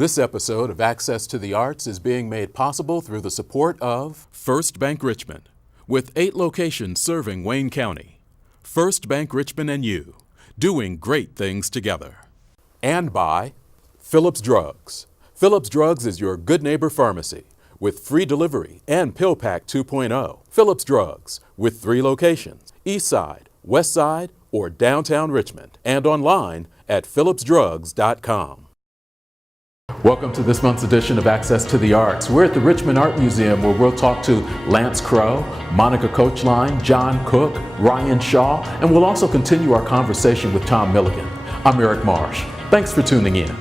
This episode of Access to the Arts is being made possible through the support of First Bank Richmond, with 8 locations serving Wayne County. First Bank Richmond and you, doing great things together. And by Phillips Drugs. Phillips Drugs is your good neighbor pharmacy with free delivery and Pill Pack 2.0. Phillips Drugs with 3 locations, East Side, West Side, or downtown Richmond, and online at phillipsdrugs.com. Welcome to this month's edition of Access to the Arts. We're at the Richmond Art Museum where we'll talk to Lance Crowe, Monica Coachline, John Cook, Ryan Shaw, and we'll also continue our conversation with Tom Milligan. I'm Eric Marsh. Thanks for tuning in.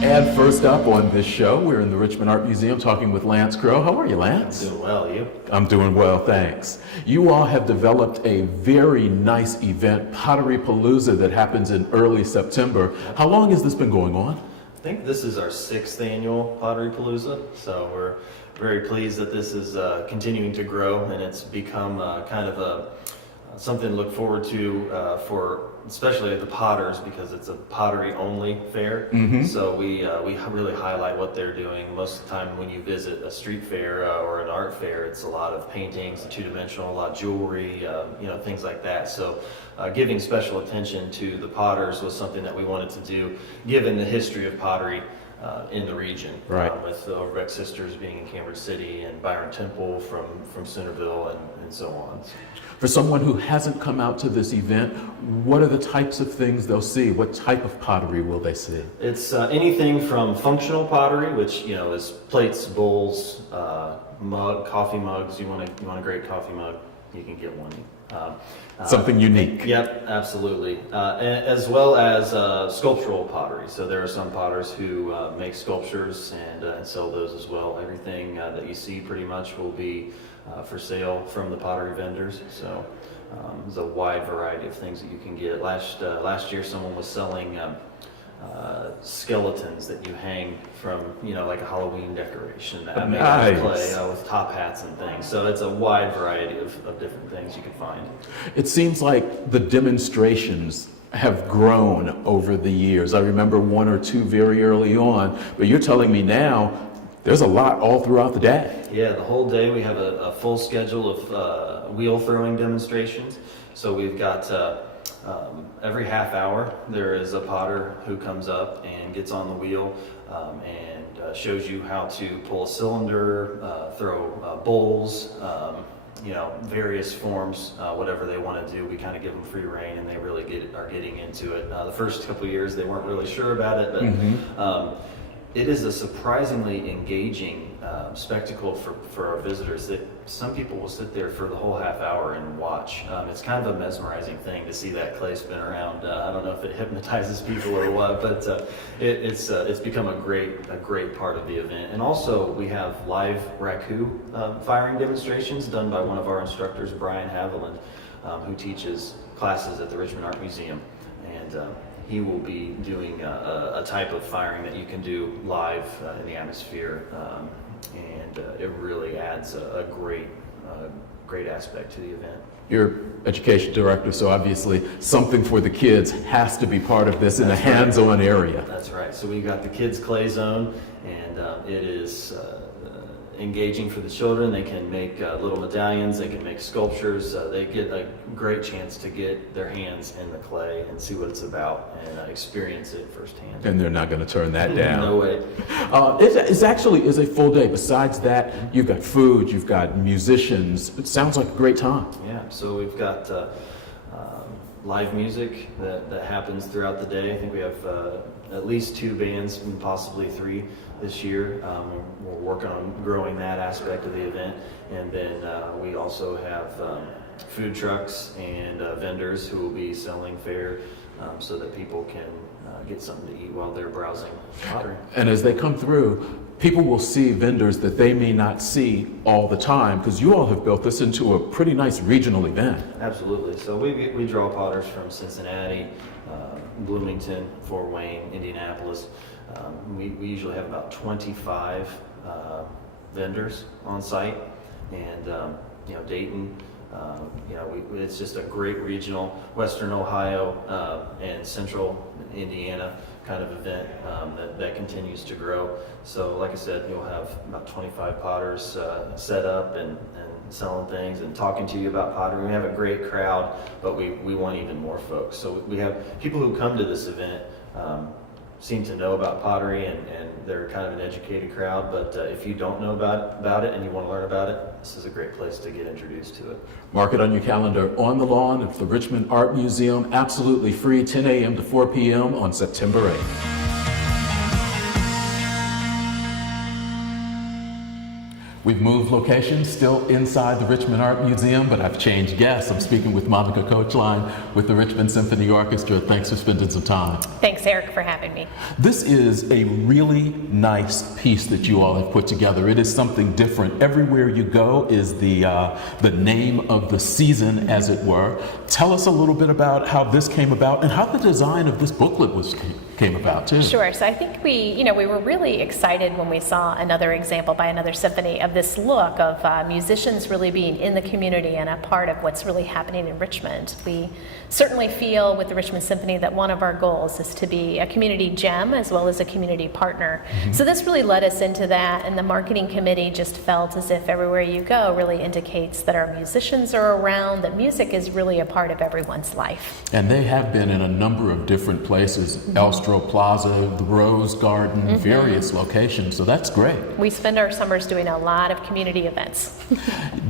And first up on this show, we're in the Richmond Art Museum talking with Lance Crowe. How are you, Lance? I'm doing well, you? I'm doing well, thanks. You all have developed a very nice event, Pottery Palooza, that happens in early September. How long has this been going on? I think this is our 6th annual Pottery Palooza, so we're very pleased that this is continuing to grow, and it's become kind of something to look forward to for especially the potters, because it's a pottery only fair. So we really highlight what they're doing. Most of the time when you visit a street fair or an art fair, it's a lot of paintings, two-dimensional, a lot of jewelry, things like that. So giving special attention to the potters was something that we wanted to do, given the history of pottery in the region, right. With the Overbeck sisters being in Cambridge City and Byron Temple from Centerville and so on. For someone who hasn't come out to this event, what are the types of things they'll see? What type of pottery will they see? It's anything from functional pottery, which is plates, bowls, coffee mugs. You want a great coffee mug, you can get one. Something unique. Yep, absolutely. As well as sculptural pottery. So there are some potters who make sculptures and sell those as well. Everything that you see pretty much will be for sale from the pottery vendors. So there's a wide variety of things that you can get. Last year someone was selling skeletons that you hang from, like a Halloween decoration that made out of clay with top hats and things. So it's a wide variety of different things you can find. It seems like the demonstrations have grown over the years. I remember 1 or 2 very early on, but you're telling me now there's a lot all throughout the day. Yeah, the whole day we have a full schedule of wheel throwing demonstrations. So we've got every half hour there is a potter who comes up and gets on the wheel and shows you how to pull a cylinder, throw bowls, various forms, whatever they want to do. We kind of give them free rein, and they really are getting into it. The first couple of years they weren't really sure about it, but it is a surprisingly engaging spectacle for our visitors that some people will sit there for the whole half hour and watch. It's kind of a mesmerizing thing to see that clay spin around. I don't know if it hypnotizes people or what, but it's become a great part of the event. And also we have live raku firing demonstrations done by one of our instructors, Brian Haviland, who teaches classes at the Richmond Art Museum. And he will be doing a type of firing that you can do live in the atmosphere, and it really adds a great aspect to the event. You're education director, so obviously something for the kids has to be part of this in a hands-on area. That's right. So we got the kids' clay zone, and it is engaging for the children. They can make little medallions, they can make sculptures. They get a great chance to get their hands in the clay and see what it's about and experience it firsthand. And they're not going to turn that down. No way. It actually is a full day. Besides that, you've got food, you've got musicians. It sounds like a great time. Yeah, so we've got live music that happens throughout the day. I think we have at least 2 bands and possibly 3 this year. We're working on growing that aspect of the event. And then we also have food trucks and vendors who will be selling fare so that people can get something to eat while they're browsing pottery. And as they come through, people will see vendors that they may not see all the time, because you all have built this into a pretty nice regional event. Absolutely. So we draw potters from Cincinnati, Bloomington, Fort Wayne, Indianapolis. We usually have about 25 vendors on site, and Dayton. It's just a great regional, Western Ohio and Central Indiana kind of event that continues to grow. So like I said, you'll have about 25 potters set up and selling things and talking to you about pottery. We have a great crowd, but we want even more folks. So we have people who come to this event seem to know about pottery, and they're kind of an educated crowd, but if you don't know about it and you want to learn about it, this is a great place to get introduced to it. Mark it on your calendar. On the lawn of the Richmond Art Museum, absolutely free, 10 a.m. to 4 p.m. on September 8th. We've moved locations, still inside the Richmond Art Museum, but I've changed guests. I'm speaking with Monica Coachline with the Richmond Symphony Orchestra. Thanks for spending some time. Thanks, Eric, for having me. This is a really nice piece that you all have put together. It is something different. Everywhere you go is the name of the season, as it were. Tell us a little bit about how this came about and how the design of this booklet came about, too. Sure. So I think we were really excited when we saw another example by another symphony of this look of musicians really being in the community and a part of what's really happening in Richmond. We certainly feel with the Richmond Symphony that one of our goals is to be a community gem as well as a community partner. Mm-hmm. So this really led us into that, and the marketing committee just felt as if everywhere you go really indicates that our musicians are around, that music is really a part of everyone's life. And they have been in a number of different places, mm-hmm. Elstro Plaza, the Rose Garden, mm-hmm. various locations, so that's great. We spend our summers doing a lot of community events.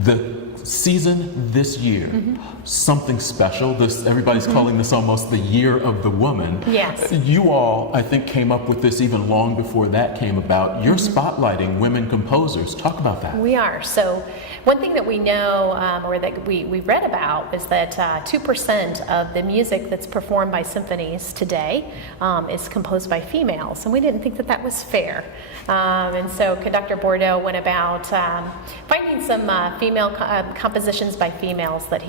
The season this year, mm-hmm. something special. Everybody's mm-hmm. calling this almost the year of the woman. Yes. You all, I think, came up with this even long before that came about. You're mm-hmm. spotlighting women composers. Talk about that. We are. So one thing that we know, or that we read about, is that 2% of the music that's performed by symphonies today is composed by females, and we didn't think that was fair. And so Conductor Bordeaux went about finding some female compositions by females that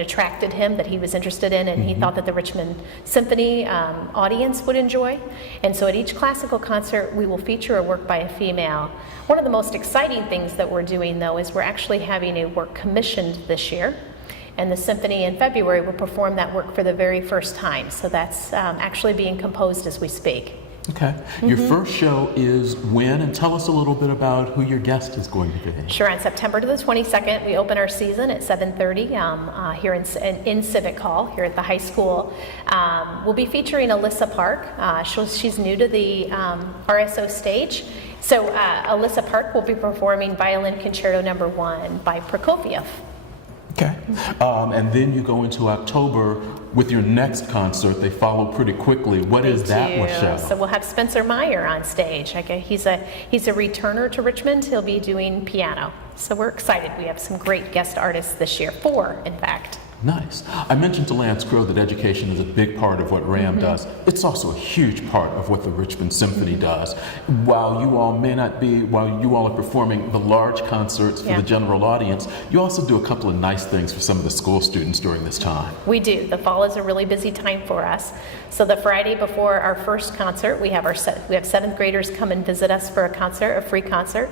attracted him, that he was interested in, and mm-hmm. he thought that the Richmond Symphony audience would enjoy. And so at each classical concert, we will feature a work by a female. One of the most exciting things that we're doing, though, is we're actually having a work commissioned this year. And the symphony in February will perform that work for the very first time. So that's actually being composed as we speak. Okay. Mm-hmm. Your first show is when? And tell us a little bit about who your guest is going to be. Sure. On September the 22nd, we open our season at 7:30 here in Civic Hall, here at the high school. We'll be featuring Alyssa Park. She's new to the RSO stage. So Alyssa Park will be performing Violin Concerto No. 1 by Prokofiev. Okay. And then you go into October with your next concert. They follow pretty quickly. What is that one show? So we'll have Spencer Meyer on stage. Okay. He's a returner to Richmond. He'll be doing piano. So we're excited. We have some great guest artists this year. 4, in fact. Nice. I mentioned to Lance Crow that education is a big part of what RAM mm-hmm. does. It's also a huge part of what the Richmond Symphony does. While you all are performing the large concerts for the general audience, you also do a couple of nice things for some of the school students during this time. We do. The fall is a really busy time for us. So the Friday before our first concert, we have 7th graders come and visit us for a free concert.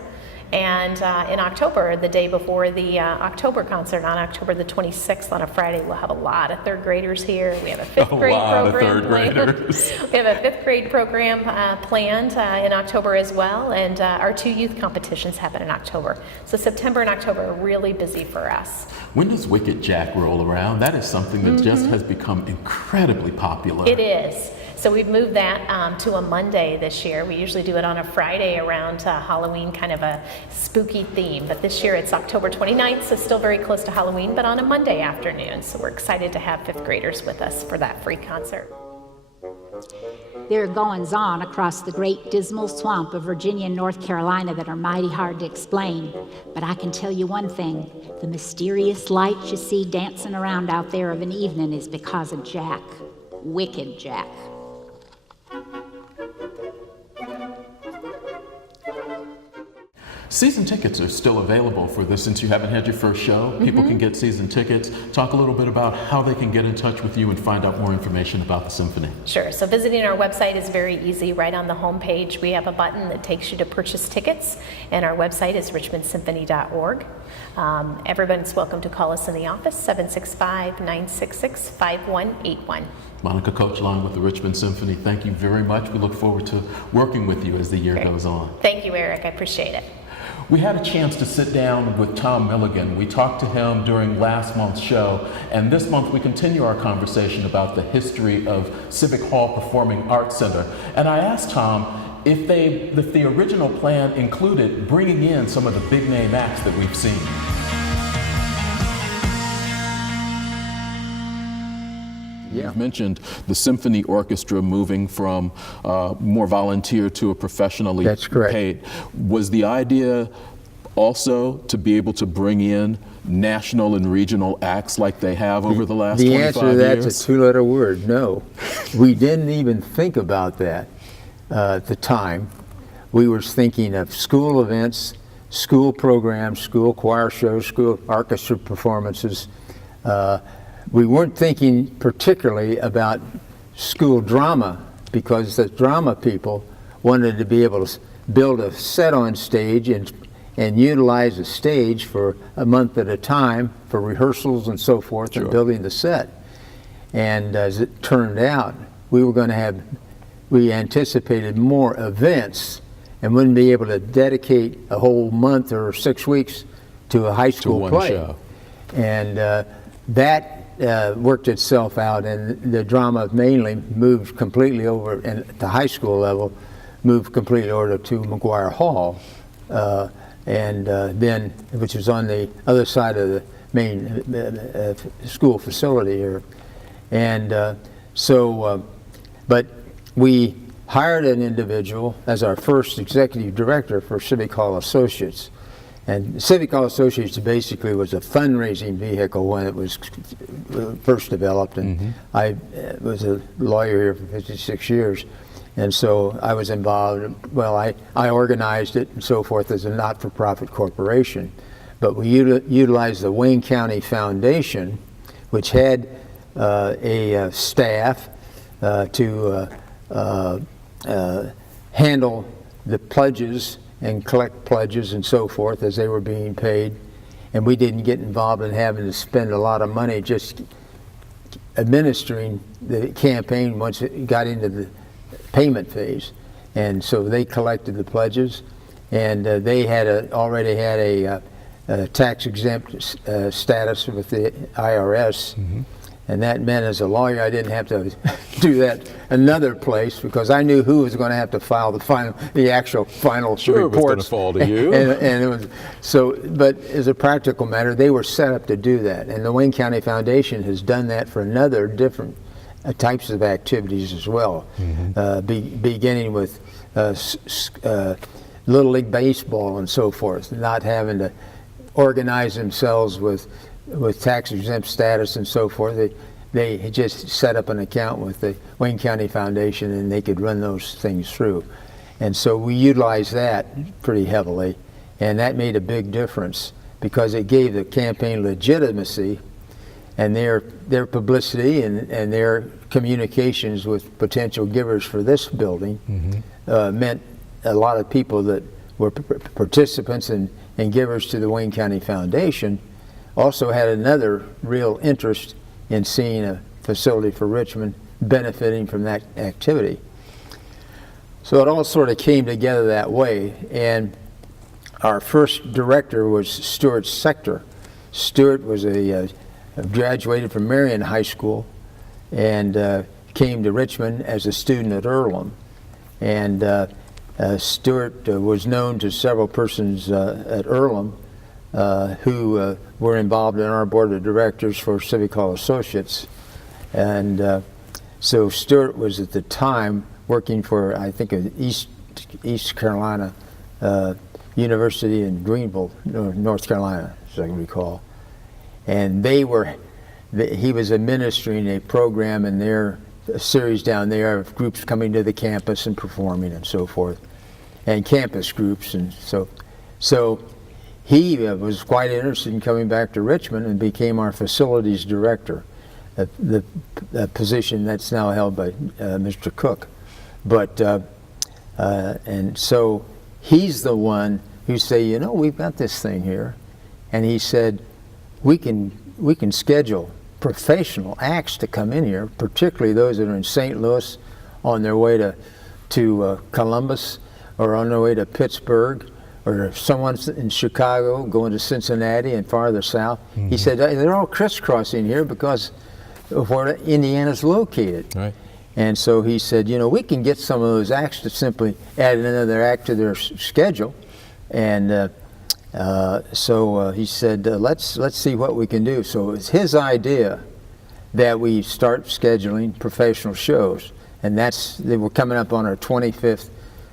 And in October, the day before the October concert, on October the 26th, on a Friday, we'll have a lot of 3rd graders here. We have a 5th grade program planned. We have a 5th grade program planned in October as well, and our 2 youth competitions happen in October. So September and October are really busy for us. When does Wicked Jack roll around? That is something that mm-hmm. just has become incredibly popular. It is. So we've moved that to a Monday this year. We usually do it on a Friday around Halloween, kind of a spooky theme. But this year it's October 29th, so still very close to Halloween, but on a Monday afternoon. So we're excited to have 5th graders with us for that free concert. There are goings-on across the great dismal swamp of Virginia and North Carolina that are mighty hard to explain. But I can tell you one thing. The mysterious lights you see dancing around out there of an evening is because of Jack. Wicked Jack. Season tickets are still available for this since you haven't had your first show. People can get season tickets. Talk a little bit about how they can get in touch with you and find out more information about the symphony. Sure. So visiting our website is very easy. Right on the home page, we have a button that takes you to purchase tickets, and our website is richmondsymphony.org. Everyone's welcome to call us in the office, 765-966-5181. Monica Coachline with the Richmond Symphony, thank you very much. We look forward to working with you as the year goes on. Thank you, Eric. I appreciate it. We had a chance to sit down with Tom Milligan. We talked to him during last month's show, and this month we continue our conversation about the history of Civic Hall Performing Arts Center. And I asked Tom if the original plan included bringing in some of the big name acts that we've seen. Yeah. You've mentioned the symphony orchestra moving from more volunteer to a professionally That's correct. paid. Was the idea also to be able to bring in national and regional acts like they have over the last 25 years? The answer to that's a two-letter word, no. We didn't even think about that at the time. We were thinking of school events, school programs, school choir shows, school orchestra performances. We weren't thinking particularly about school drama because the drama people wanted to be able to build a set on stage and utilize a stage for a month at a time for rehearsals and so forth and building the set. And as it turned out, we anticipated more events and wouldn't be able to dedicate a whole month or 6 weeks to a high school play. Show. And that worked itself out, and the drama mainly moved completely over, and at the high school level, moved completely over to McGuire Hall, then, which was on the other side of the main school facility here. And but we hired an individual as our first executive director for Civic Hall Associates. And Civic Hall Associates basically was a fundraising vehicle when it was first developed. And I was a lawyer here for 56 years. And so I was involved. Well, I organized it and so forth as a not-for-profit corporation. But we utilized the Wayne County Foundation, which had a staff to handle the pledges and collect pledges and so forth as they were being paid. And we didn't get involved in having to spend a lot of money just administering the campaign once it got into the payment phase. And so they collected the pledges, and they had already had a tax exempt status with the IRS. And that meant as a lawyer I didn't have to do that another place because I knew who was going to have to file the actual final reports. It was going to fall to you. and it was so. But as a practical matter, they were set up to do that, and the Wayne County Foundation has done that for another different types of activities as well, beginning with Little League Baseball and so forth, not having to organize themselves with tax exempt status and so forth. They just set up an account with the Wayne County Foundation and they could run those things through. And so we utilized that pretty heavily, and that made a big difference because it gave the campaign legitimacy, and their publicity and their communications with potential givers for this building meant a lot of people that were participants and givers to the Wayne County Foundation also had another real interest in seeing a facility for Richmond benefiting from that activity. So it all sort of came together that way, and our first director was Stuart Sector. Stuart was graduated from Marion High School and came to Richmond as a student at Earlham. And Stuart was known to several persons at Earlham who were involved in our board of directors for Civic Hall Associates. And so Stuart was at the time working for, I think, East Carolina University in Greenville, North Carolina, as I can recall. And he was administering a program in a series down there of groups coming to the campus and performing and so forth, and campus groups. And so So he was quite interested in coming back to Richmond and became our facilities director, the position that's now held by Mr. Cook. But and so he's the one who say, you know, we've got this thing here, and he said we can schedule professional acts to come in here, particularly those that are in St. Louis on their way to Columbus, or on their way to Pittsburgh, or someone's in Chicago going to Cincinnati and farther south. Mm-hmm. He said they're all crisscrossing here because of where Indiana's located. Right. And so he said, you know, we can get some of those acts to simply add another act to their schedule. And so he said, let's see what we can do. So it's his idea that we start scheduling professional shows. And they were coming up on our 25th,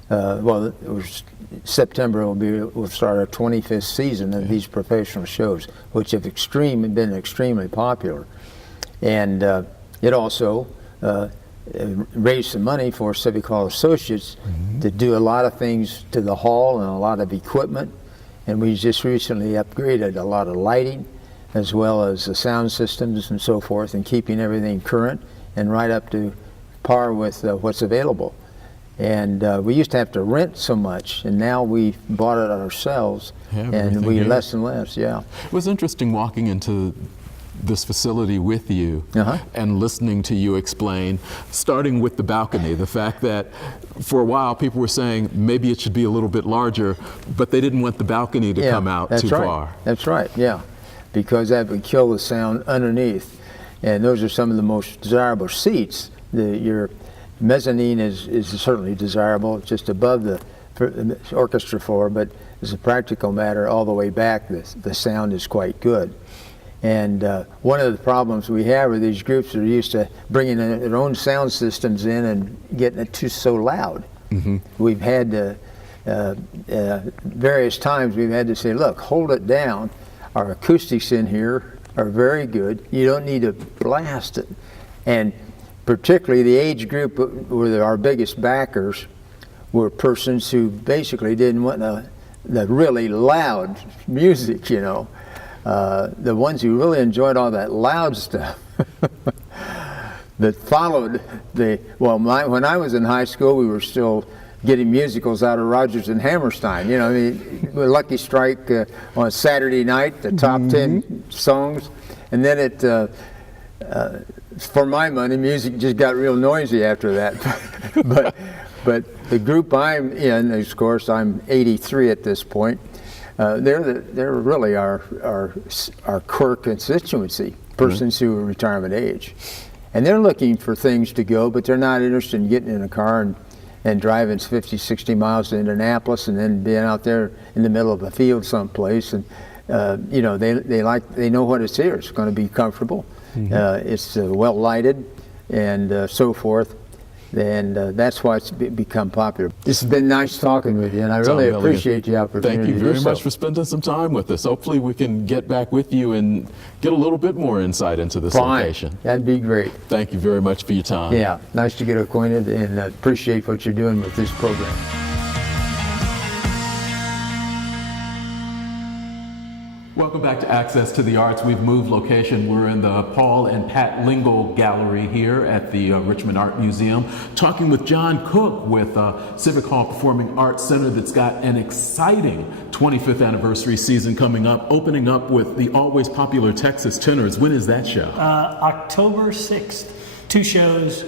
it was September we'll start our 25th season of these professional shows, which have been extremely popular. And it also raised some money for Civic Hall Associates to do a lot of things to the hall and a lot of equipment. And we just recently upgraded a lot of lighting, as well as the sound systems and so forth, and keeping everything current and right up to par with what's available. And we used to have to rent so much, and now we bought it ourselves, and we less and less. Yeah, it was interesting walking into this facility with you and listening to you explain, starting with the balcony, the fact that for a while people were saying maybe it should be a little bit larger, but they didn't want the balcony to come out too far. That's right, yeah, because that would kill the sound underneath. And those are some of the most desirable seats. Your mezzanine is certainly desirable, just above the orchestra floor, but as a practical matter, all the way back, the sound is quite good. And one of the problems we have with these groups that are used to bringing their own sound systems in and getting it so loud. Mm-hmm. We've had various times we've had to say, look, hold it down. Our acoustics in here are very good. You don't need to blast it. And particularly the age group were our biggest backers were persons who basically didn't want the really loud music, you know. The ones who really enjoyed all that loud stuff that followed when I was in high school, we were still getting musicals out of Rodgers and Hammerstein. You know, I mean, Lucky Strike on Saturday night, the top 10 songs, and then for my money, music just got real noisy after that. but the group I'm in, of course, I'm 83 at this point. They're really our core constituency, persons who are retirement age. And they're looking for things to go, but they're not interested in getting in a car and driving 50, 60 miles to Indianapolis and then being out there in the middle of a field someplace. And, you know, they know what it's here. It's going to be comfortable. Mm-hmm. It's well lighted and so forth. And that's why it's become popular. It's been nice talking with you, and I really appreciate the opportunity. Thank you very much for spending some time with us. Hopefully we can get back with you and get a little bit more insight into this location. That'd be great. Thank you very much for your time. Yeah, nice to get acquainted, and appreciate what you're doing with this program. Welcome back to Access to the Arts. We've moved location. We're in the Paul and Pat Lingle Gallery here at the Richmond Art Museum, talking with John Cook with Civic Hall Performing Arts Center that's got an exciting 25th anniversary season coming up, opening up with the always popular Texas Tenors. When is that show? October 6th. 2 shows,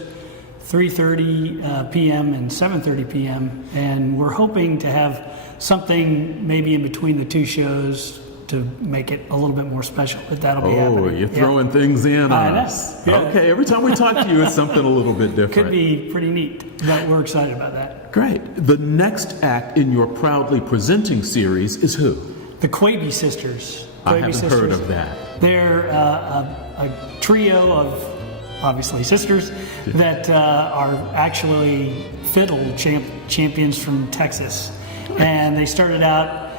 3:30 p.m. and 7:30 p.m. And we're hoping to have something maybe in between the 2 shows to make it a little bit more special, but that'll be happening. Oh, you're throwing things in on us. Yeah. Okay, every time we talk to you, it's something a little bit different. Could be pretty neat, but we're excited about that. Great. The next act in your proudly presenting series is who? The Quaby Sisters. I haven't heard of that. They're a trio of, obviously, sisters that are actually fiddle champions from Texas. And they started out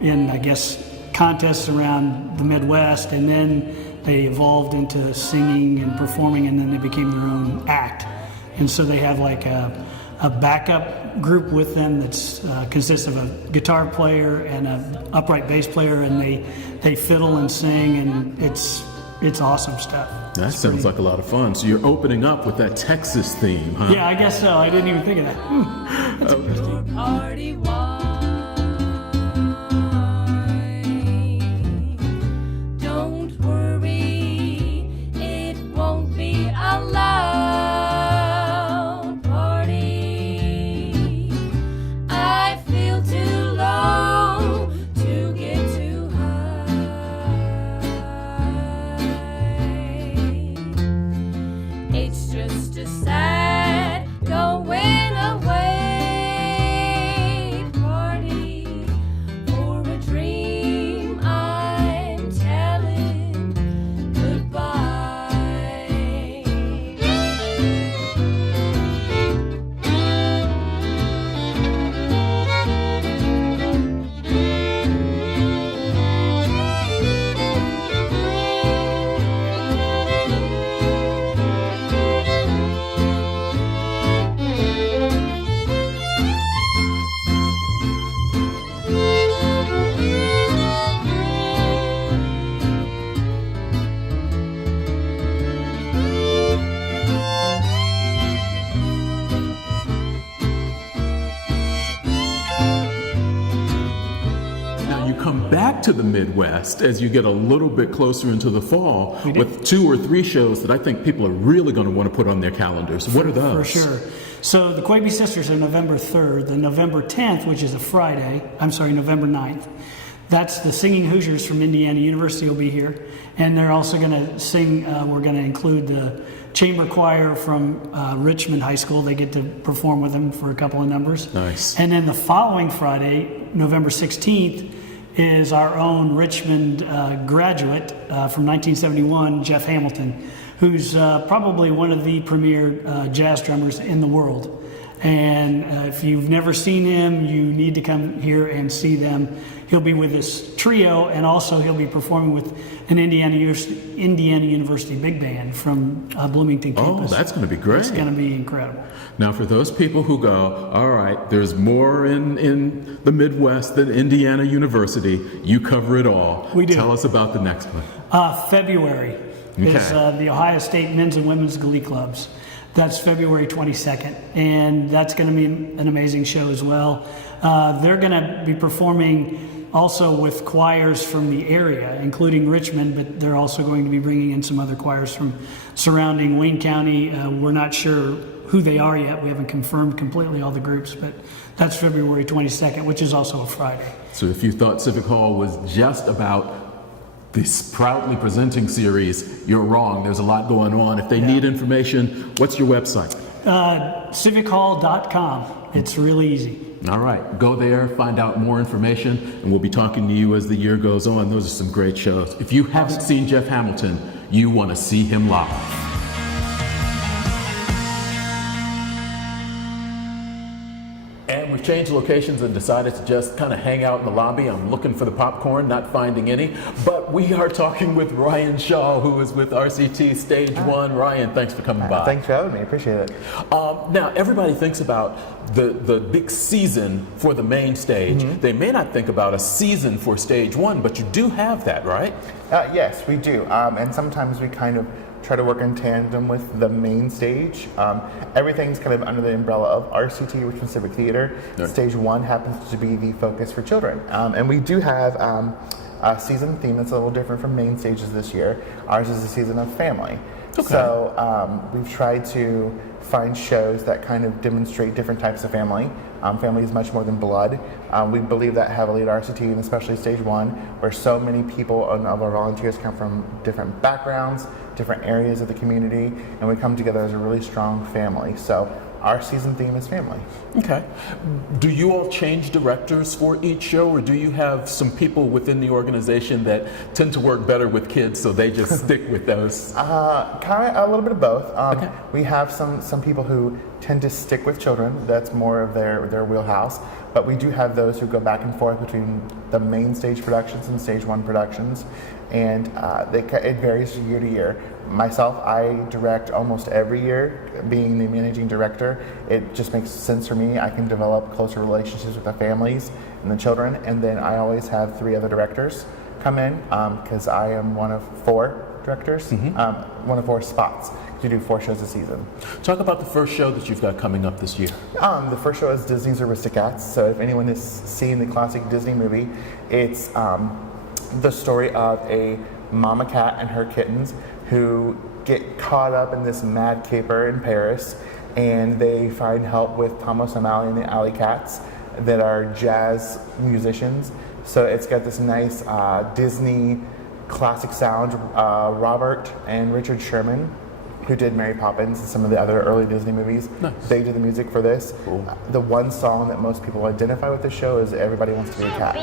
in, I guess, contests around the Midwest, and then they evolved into singing and performing, and then they became their own act. And so they have like a a backup group with them that's consists of a guitar player and an upright bass player, and they fiddle and sing, and it's awesome stuff. That sounds like a lot of fun. So you're opening up with that Texas theme, huh? Yeah, I guess so. I didn't even think of that. That's interesting. Party wine. Don't worry, it won't be a loud party. I feel too low to get too high. It's just a sad going away party for a dream I'm telling goodbye. Now you come back to the Midwest as you get a little bit closer into the fall We do. with 2 or 3 shows that I think people are really going to want to put on their calendars. What are those? For sure. So the Quaby Sisters are November 3rd. The November 10th, which is a Friday, November 9th, that's the Singing Hoosiers from Indiana University will be here. And they're also going to sing, we're going to include the chamber choir from Richmond High School. They get to perform with them for a couple of numbers. Nice. And then the following Friday, November 16th, is our own Richmond graduate from 1971, Jeff Hamilton, who's probably one of the premier jazz drummers in the world. And if you've never seen him, you need to come here and see them. He'll be with this trio, and also he'll be performing with an Indiana University big band from Bloomington Oh, campus. that's going to be great. It's going to be incredible. Now, for those people who go, all right, there's more in the Midwest than Indiana University, you cover it all. We do. Tell us about the next one. February is the Ohio State Men's and Women's Glee Clubs. That's February 22nd, and that's going to be an amazing show as well. They're going to be performing also with choirs from the area, including Richmond, but they're also going to be bringing in some other choirs from surrounding Wayne County. We're not sure who they are yet. We haven't confirmed completely all the groups, but that's February 22nd, which is also a Friday. So if you thought Civic Hall was just about this proudly presenting series, you're wrong. There's a lot going on. If they need information, what's your website? Civichall.com. It's really easy. All right, go there, find out more information, and we'll be talking to you as the year goes on. Those are some great shows. If you haven't seen Jeff Hamilton, you want to see him live. And we've changed locations and decided to just kind of hang out in the lobby. I'm looking for the popcorn, not finding any. But we are talking with Ryan Shaw, who is with RCT Stage 1. Ryan, thanks for coming by. Thanks for having me. I appreciate it. Now, everybody thinks about the big season for the main stage. They may not think about a season for Stage 1, but you do have that, right? Yes, we do. And sometimes we kind of try to work in tandem with the main stage. Everything's kind of under the umbrella of RCT, Richmond Civic Theater. Right. Stage 1 happens to be the focus for children. And we do have a season theme that's a little different from main stages this year. Ours is a season of family. Okay. So we've tried to find shows that kind of demonstrate different types of family. Family is much more than blood. We believe that heavily at RCT, and especially Stage 1, where so many people and of our volunteers come from different backgrounds, different areas of the community, and we come together as a really strong family. So our season theme is family. Okay. Do you all change directors for each show, or do you have some people within the organization that tend to work better with kids, so they just stick with those? Kind of a little bit of both. Okay. We have some people who tend to stick with children. That's more of their wheelhouse. But we do have those who go back and forth between the main stage productions and stage one productions, and it varies year to year. Myself, I direct almost every year. Being the managing director, it just makes sense for me. I can develop closer relationships with the families and the children, and then I always have 3 other directors come in because I am one of 4 directors, one of 4 spots to do 4 shows a season. Talk about the first show that you've got coming up this year. The first show is Disney's Aristocats. So if anyone has seen the classic Disney movie, it's the story of a mama cat and her kittens who get caught up in this mad caper in Paris, and they find help with Thomas O'Malley and the Alley Cats that are jazz musicians. So it's got this nice Disney classic sound. Robert and Richard Sherman, who did Mary Poppins and some of the other early Disney movies, they did the music for this. Cool. The one song that most people identify with the show is Everybody Wants to Be a Cat.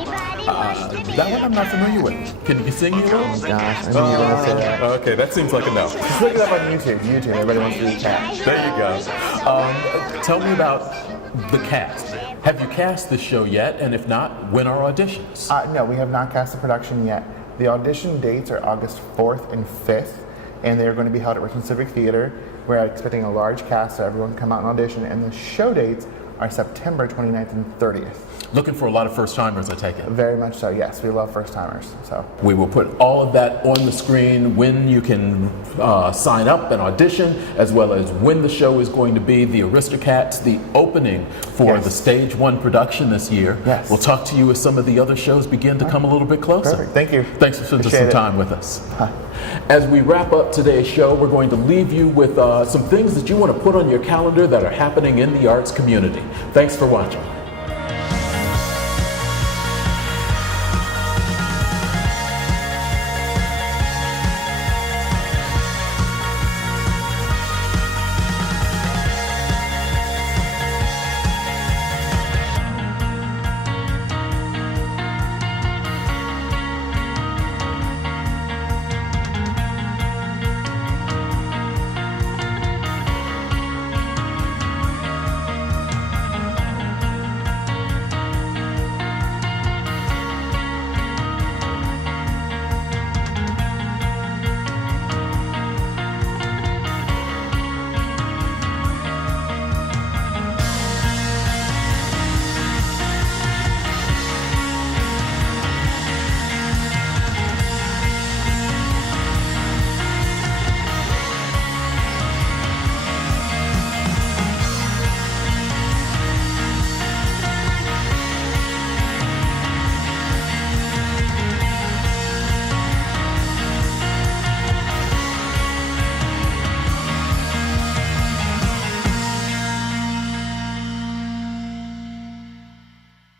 That one I'm not familiar with. Can you sing me a little? Oh my gosh, I knew you were going to say that. Okay, that seems like a no. Just look it up on YouTube. Everybody Wants to Be a Cat. There you go. Tell me about the cast. Have you cast this show yet? And if not, when are auditions? No, we have not cast the production yet. The audition dates are August 4th and 5th, and they're going to be held at Richmond Civic Theater. We're expecting a large cast, so everyone can come out and audition. And the show dates are September 29th and 30th. Looking for a lot of first-timers, I take it. Very much so, yes. We love first-timers. So We will put all of that on the screen, when you can sign up and audition, as well as when the show is going to be. The Aristocats, the opening for the Stage 1 production this year. Yes. We'll talk to you as some of the other shows begin to come a little bit closer. Perfect. Thank you. Thanks for spending some Appreciate it. time with us. As we wrap up today's show, we're going to leave you with some things that you want to put on your calendar that are happening in the arts community. Thanks for watching.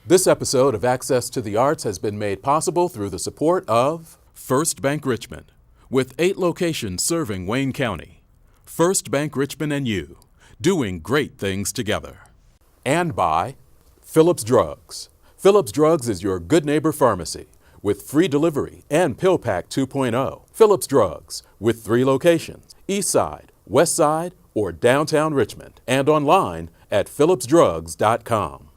This episode of Access to the Arts has been made possible through the support of First Bank Richmond, with 8 locations serving Wayne County. First Bank Richmond and you, doing great things together. And by Phillips Drugs. Phillips Drugs is your good neighbor pharmacy, with free delivery and Pill Pack 2.0. Phillips Drugs, with 3 locations, East Side, West Side, or downtown Richmond, and online at phillipsdrugs.com.